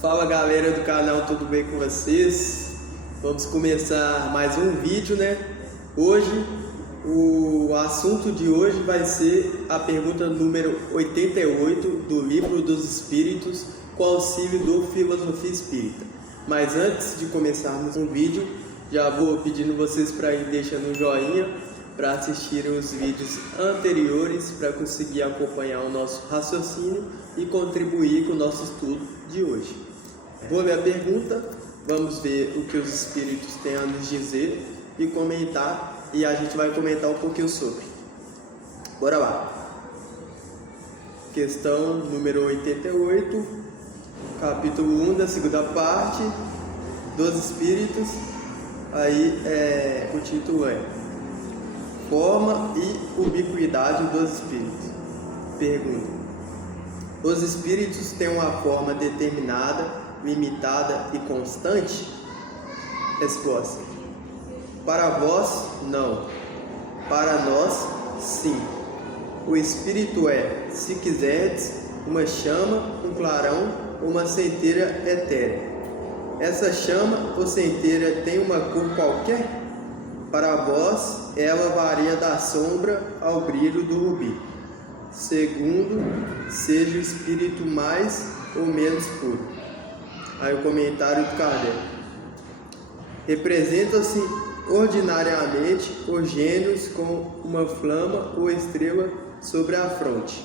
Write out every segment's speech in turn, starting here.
Fala galera do canal, tudo bem com vocês? Vamos começar mais um vídeo, né? Hoje, o assunto de hoje vai ser a pergunta número 88 do Livro dos Espíritos com auxílio do Filosofia Espírita. Mas antes de começarmos um vídeo, já vou pedindo vocês para ir deixando um joinha para assistirem os vídeos anteriores para conseguir acompanhar o nosso raciocínio e contribuir com o nosso estudo de hoje. Vou ler a pergunta, vamos ver o que os espíritos têm a nos dizer e comentar, e a gente vai comentar um pouquinho sobre. Bora lá. Questão número 88, capítulo 1 da segunda parte dos espíritos. Aí o título é Forma e Ubiquidade dos Espíritos. Pergunta: os espíritos têm uma forma determinada, limitada e constante? Resposta: para vós, não. Para nós, sim. O espírito é, se quiserdes, uma chama, um clarão ou uma centelha etérea. Essa chama ou centelha tem uma cor qualquer? Para vós, ela varia da sombra ao brilho do rubi, segundo seja o espírito mais ou menos puro. Aí o comentário do Kardec: representa-se ordinariamente os gênios com uma flama ou estrela sobre a fronte.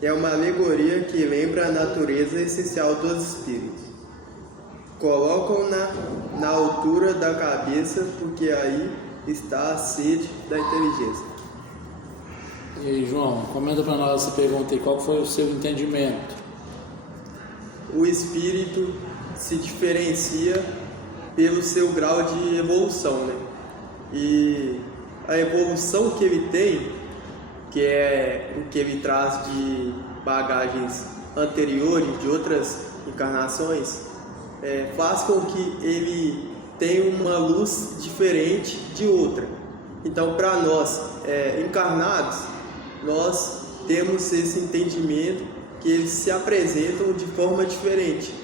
É uma alegoria que lembra a natureza essencial dos espíritos. Colocam-na na altura da cabeça, porque aí está a sede da inteligência. E aí, João, comenta para nós essa pergunta aí, qual foi o seu entendimento? O espírito se diferencia pelo seu grau de evolução, né? E a evolução que ele tem, que é o que ele traz de bagagens anteriores, de outras encarnações, faz com que ele tenha uma luz diferente de outra. Então, para nós encarnados, nós temos esse entendimento que eles se apresentam de forma diferente,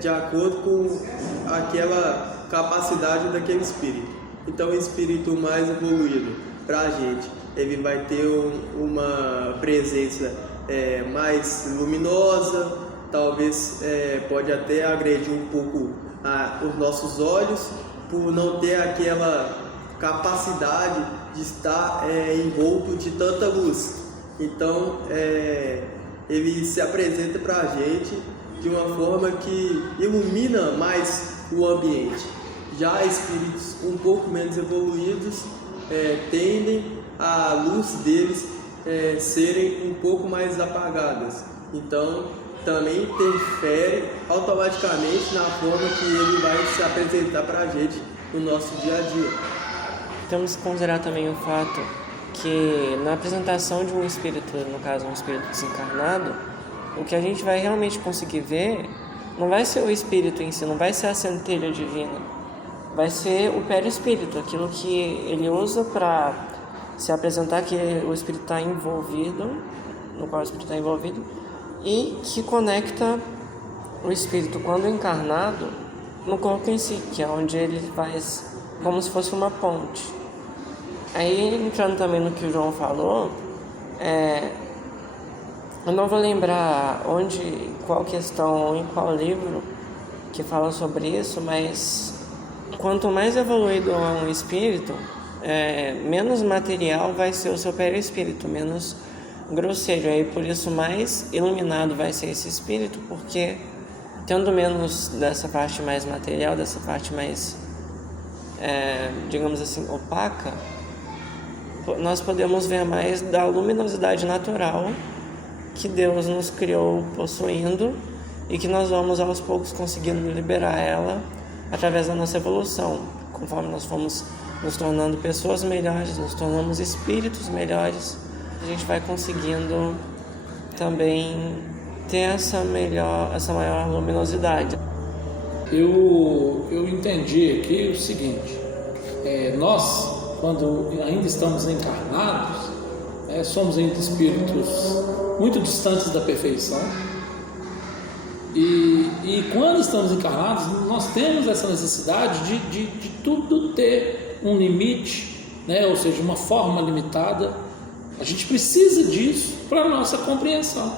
de acordo com aquela capacidade daquele espírito. Então, o espírito mais evoluído, para a gente, ele vai ter uma presença mais luminosa, talvez pode até agredir um pouco os nossos olhos, por não ter aquela capacidade de estar envolto de tanta luz. Então, ele se apresenta para a gente de uma forma que ilumina mais o ambiente. Já espíritos um pouco menos evoluídos tendem a luz deles serem um pouco mais apagadas. Então, também interfere automaticamente na forma que ele vai se apresentar para a gente no nosso dia a dia. Temos que considerar também o fato que na apresentação de um espírito, no caso um espírito desencarnado, o que a gente vai realmente conseguir ver não vai ser o espírito em si, não vai ser a centelha divina, vai ser o perispírito, aquilo que ele usa para se apresentar, que o espírito está envolvido, no qual o espírito está envolvido, e que conecta o espírito, quando encarnado, no corpo em si, que é onde ele faz como se fosse uma ponte. Aí, entrando também no que o João falou, eu não vou lembrar qual questão ou em qual livro que fala sobre isso, mas quanto mais evoluído é um espírito, menos material vai ser o seu perispírito, menos grosseiro. Aí por isso mais iluminado vai ser esse espírito, porque tendo menos dessa parte mais material, dessa parte mais, digamos assim, opaca, nós podemos ver mais da luminosidade natural que Deus nos criou possuindo e que nós vamos aos poucos conseguindo liberar ela através da nossa evolução. Conforme nós fomos nos tornando pessoas melhores, nos tornamos espíritos melhores, a gente vai conseguindo também ter essa maior luminosidade. Eu entendi aqui o seguinte: nós, quando ainda estamos encarnados, somos ainda espíritos muito distantes da perfeição, e E quando estamos encarnados, nós temos essa necessidade de tudo ter um limite, né? Ou seja, uma forma limitada. A gente precisa disso para a nossa compreensão,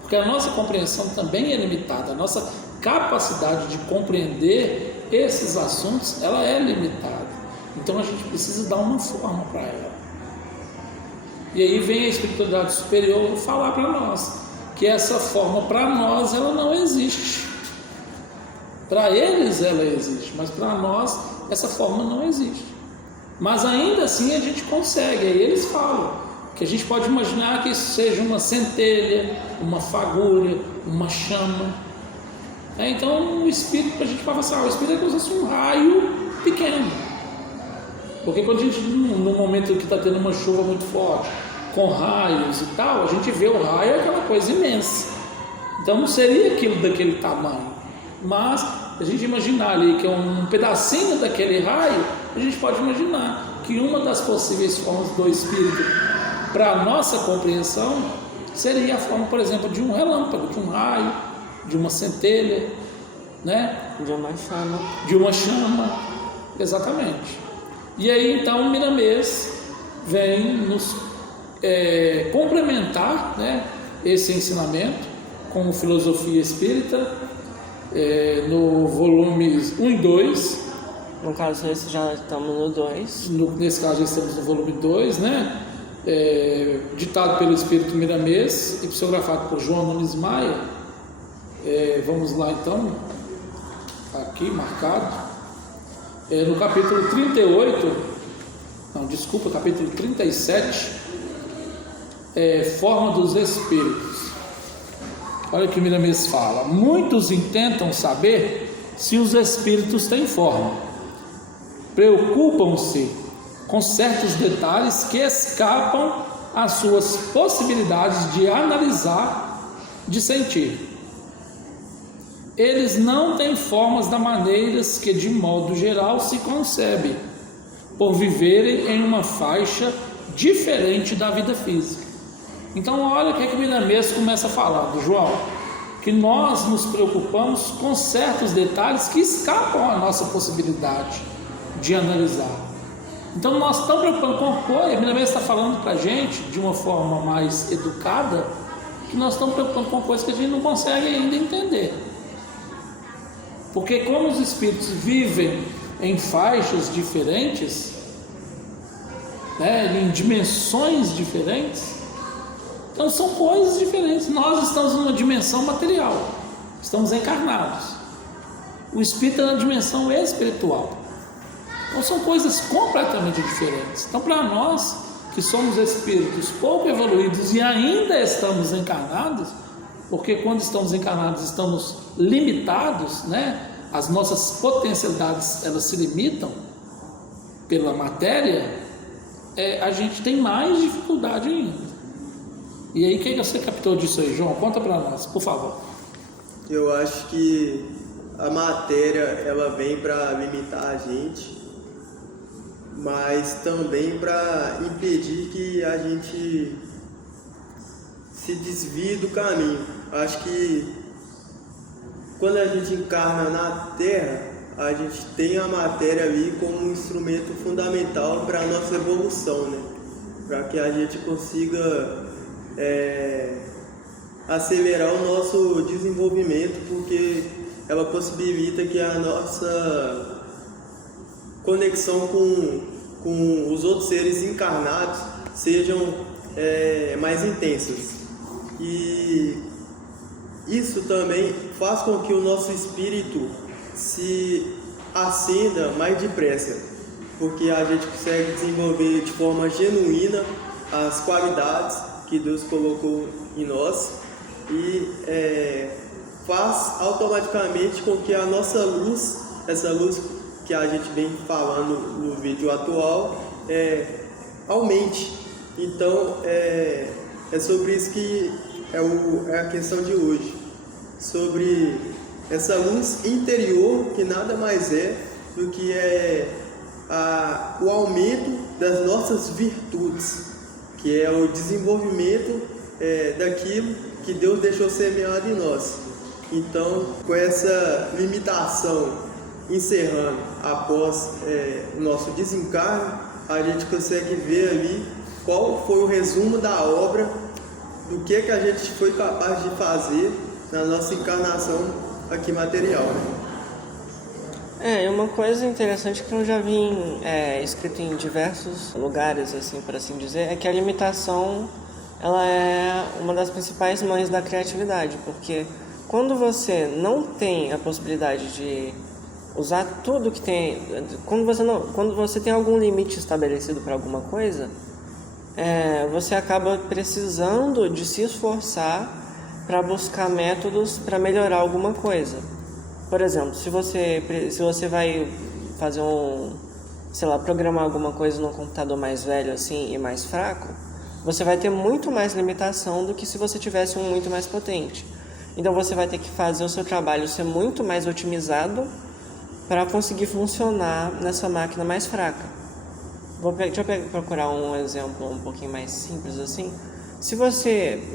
porque a nossa compreensão também é limitada, a nossa capacidade de compreender esses assuntos, ela é limitada. Então a gente precisa dar uma forma para ela. E aí vem a espiritualidade superior falar para nós que essa forma para nós ela não existe. Para eles ela existe, mas para nós essa forma não existe. Mas ainda assim a gente consegue. Aí eles falam que a gente pode imaginar que isso seja uma centelha, uma fagulha, uma chama. Então o espírito, a gente pode falar, o espírito é como se fosse um raio pequeno. Porque quando a gente, no momento que está tendo uma chuva muito forte, com raios e tal, a gente vê o raio, é aquela coisa imensa. Então não seria aquilo daquele tamanho. Mas a gente imaginar ali que é um pedacinho daquele raio, a gente pode imaginar que uma das possíveis formas do espírito para a nossa compreensão seria a forma, por exemplo, de um relâmpago, de um raio, de uma centelha, né? De uma chama, exatamente. E aí então o Miramês vem nos complementar, né, esse ensinamento com filosofia espírita, no volumes 1 e 2. No caso, esse já estamos no 2. Nesse caso, já estamos no volume 2, né? Ditado pelo Espírito Miramês e psicografado por João Nunes Maia. Vamos lá então, aqui marcado. No capítulo 38, capítulo 37, forma dos espíritos. Olha o que Miramês fala: muitos intentam saber se os espíritos têm forma, preocupam-se com certos detalhes que escapam às suas possibilidades de analisar, de sentir. Eles não têm formas da maneira que de modo geral se concebe, por viverem em uma faixa diferente da vida física. Então olha o que Miramês começa a falar, do João, que nós nos preocupamos com certos detalhes que escapam à nossa possibilidade de analisar. Então nós estamos preocupando com coisas. Miramês está falando para a gente de uma forma mais educada, que nós estamos preocupando com coisas que a gente não consegue ainda entender. Porque como os espíritos vivem em faixas diferentes, né, em dimensões diferentes, então são coisas diferentes. Nós estamos numa dimensão material, estamos encarnados. O espírito é na dimensão espiritual. Então são coisas completamente diferentes. Então para nós que somos espíritos pouco evoluídos e ainda estamos encarnados, porque quando estamos encarnados estamos limitados, né? As nossas potencialidades elas se limitam pela matéria, a gente tem mais dificuldade ainda. E aí, o que você captou disso aí, João? Conta para nós, por favor. Eu acho que a matéria ela vem para limitar a gente, mas também para impedir que a gente se desvie do caminho. Acho que quando a gente encarna na Terra, a gente tem a matéria ali como um instrumento fundamental para a nossa evolução, né? Para que a gente consiga acelerar o nosso desenvolvimento, porque ela possibilita que a nossa conexão com os outros seres encarnados sejam mais intensas. E isso também faz com que o nosso espírito se acenda mais depressa, porque a gente consegue desenvolver de forma genuína as qualidades que Deus colocou em nós e faz automaticamente com que a nossa luz, essa luz que a gente vem falando no vídeo atual, aumente. Então é sobre isso que é a questão de hoje, sobre essa luz interior, que nada mais é do que o aumento das nossas virtudes, que é o desenvolvimento daquilo que Deus deixou semeado em nós. Então, com essa limitação encerrando após o nosso desencarne, a gente consegue ver ali qual foi o resumo da obra, do que a gente foi capaz de fazer na nossa encarnação aqui material, né? Uma coisa interessante que eu já vi escrito em diversos lugares, assim, por assim dizer, é que a limitação ela é uma das principais mães da criatividade, porque quando você não tem a possibilidade de usar tudo que tem, quando você tem algum limite estabelecido para alguma coisa, você acaba precisando de se esforçar para buscar métodos para melhorar alguma coisa. Por exemplo, se você vai fazer programar alguma coisa num computador mais velho assim e mais fraco, você vai ter muito mais limitação do que se você tivesse um muito mais potente. Então você vai ter que fazer o seu trabalho ser muito mais otimizado para conseguir funcionar nessa máquina mais fraca. Deixa eu procurar um exemplo um pouquinho mais simples assim.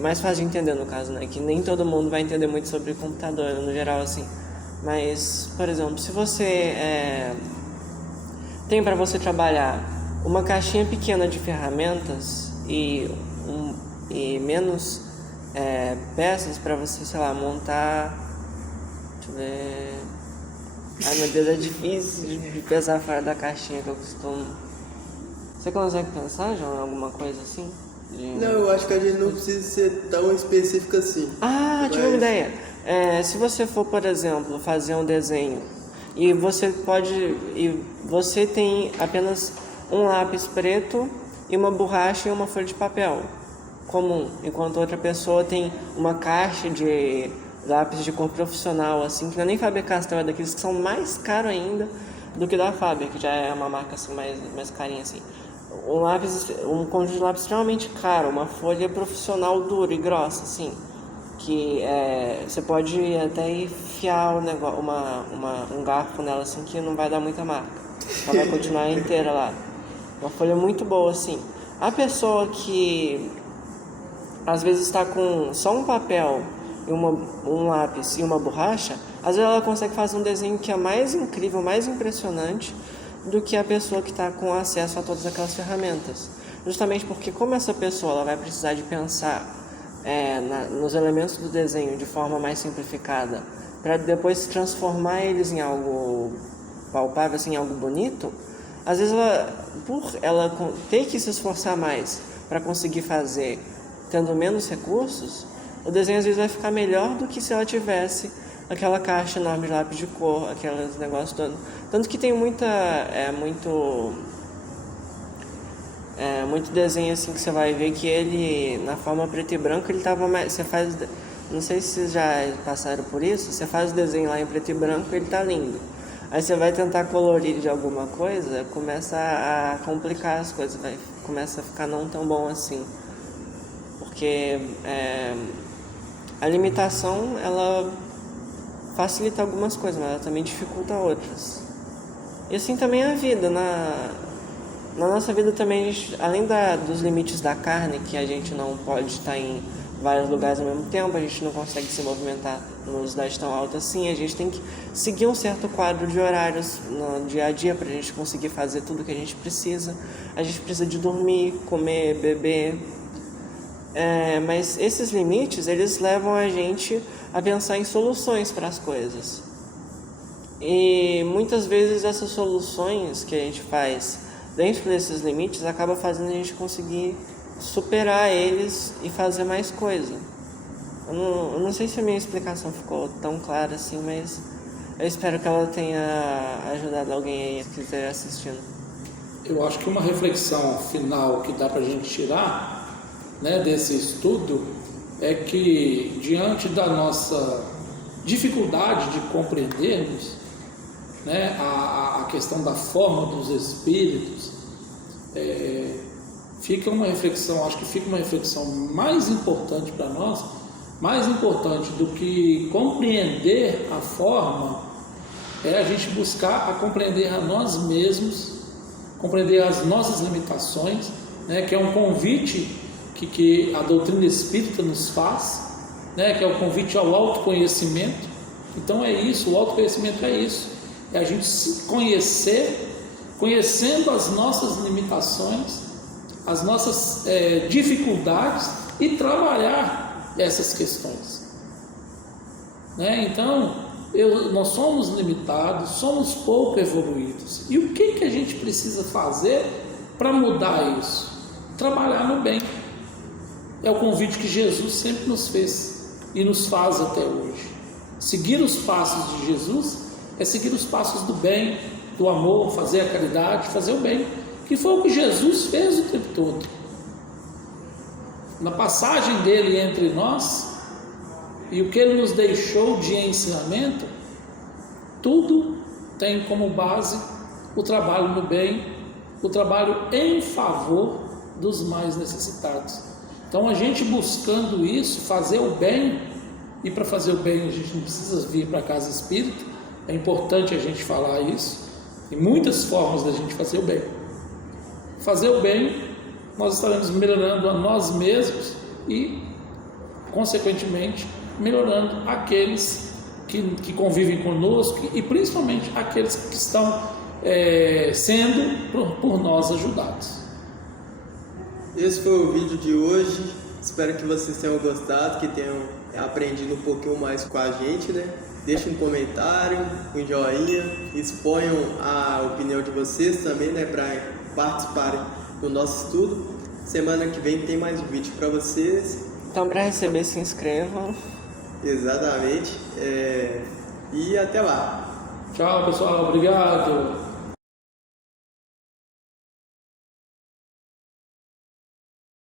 Mais fácil de entender no caso, né? Que nem todo mundo vai entender muito sobre computador no geral assim. Mas, por exemplo, se você tem para você trabalhar uma caixinha pequena de ferramentas e menos peças para você, montar. Deixa eu ver. Ai meu Deus, é difícil de pensar fora da caixinha que eu costumo. Você consegue pensar, João, em alguma coisa assim? Não, eu acho que a gente não precisa ser tão específico assim. Tive uma ideia. Se você for, por exemplo, fazer um desenho e você tem apenas um lápis preto e uma borracha e uma folha de papel comum, enquanto outra pessoa tem uma caixa de lápis de cor profissional, assim, que não é nem Faber-Castell, é daqueles que são mais caros ainda do que da Faber, que já é uma marca assim, mais carinha assim. Um conjunto de lápis extremamente caro, uma folha profissional dura e grossa, assim, que você pode até enfiar um garfo nela, assim, que não vai dar muita marca. Ela vai continuar inteira lá. Uma folha muito boa, assim. A pessoa que às vezes está com só um papel, um lápis e uma borracha, às vezes ela consegue fazer um desenho que é mais incrível, mais impressionante do que a pessoa que está com acesso a todas aquelas ferramentas. Justamente porque como essa pessoa ela vai precisar de pensar nos elementos do desenho de forma mais simplificada, para depois transformar eles em algo palpável, assim, em algo bonito, às vezes por ela ter que se esforçar mais para conseguir fazer, tendo menos recursos, o desenho às vezes vai ficar melhor do que se ela tivesse aquela caixa enorme de lápis de cor, aqueles negócios todo. Tanto que tem muito desenho assim que você vai ver que ele, na forma preto e branco, ele tava mais... Não sei se vocês já passaram por isso, você faz o desenho lá em preto e branco, ele tá lindo. Aí você vai tentar colorir de alguma coisa, começa a complicar as coisas, começa a ficar não tão bom assim. Porque a limitação, ela facilita algumas coisas, mas ela também dificulta outras. E assim também é a vida. Na nossa vida também, além dos limites da carne, que a gente não pode estar em vários lugares ao mesmo tempo, a gente não consegue se movimentar numa velocidade tão alta assim, a gente tem que seguir um certo quadro de horários no dia a dia para a gente conseguir fazer tudo que a gente precisa. A gente precisa de dormir, comer, beber. Mas esses limites, eles levam a gente a pensar em soluções para as coisas. E muitas vezes essas soluções que a gente faz dentro desses limites acaba fazendo a gente conseguir superar eles e fazer mais coisa. Eu não sei se a minha explicação ficou tão clara assim, mas eu espero que ela tenha ajudado alguém aí que estiver assistindo. Eu acho que uma reflexão final que dá para a gente tirar, né, desse estudo é que, diante da nossa dificuldade de compreendermos, né, a questão da forma dos espíritos, fica uma reflexão mais importante para nós, mais importante do que compreender a forma, é a gente buscar a compreender a nós mesmos, compreender as nossas limitações, né, que é um convite que a doutrina espírita nos faz, né, que é o convite ao autoconhecimento. Então é isso, o autoconhecimento é isso, é a gente se conhecer, conhecendo as nossas limitações, as nossas dificuldades e trabalhar essas questões, né? Então nós somos limitados, somos pouco evoluídos, e o que a gente precisa fazer para mudar isso? Trabalhar no bem. É o convite que Jesus sempre nos fez e nos faz até hoje. Seguir os passos de Jesus é seguir os passos do bem, do amor, fazer a caridade, fazer o bem, que foi o que Jesus fez o tempo todo. Na passagem dele entre nós e o que ele nos deixou de ensinamento, tudo tem como base o trabalho no bem, o trabalho em favor dos mais necessitados. Então a gente buscando isso, fazer o bem, e para fazer o bem a gente não precisa vir para a casa espírita, é importante a gente falar isso, tem muitas formas da gente fazer o bem. Fazer o bem, nós estaremos melhorando a nós mesmos e, consequentemente, melhorando aqueles que convivem conosco e principalmente aqueles que estão sendo por nós ajudados. Esse foi o vídeo de hoje, espero que vocês tenham gostado, que tenham aprendido um pouquinho mais com a gente, né? Deixem um comentário, um joinha, exponham a opinião de vocês também, né? Para participarem do nosso estudo. Semana que vem tem mais um vídeo para vocês. Então, para receber, se inscrevam. Exatamente. E até lá. Tchau, pessoal. Obrigado.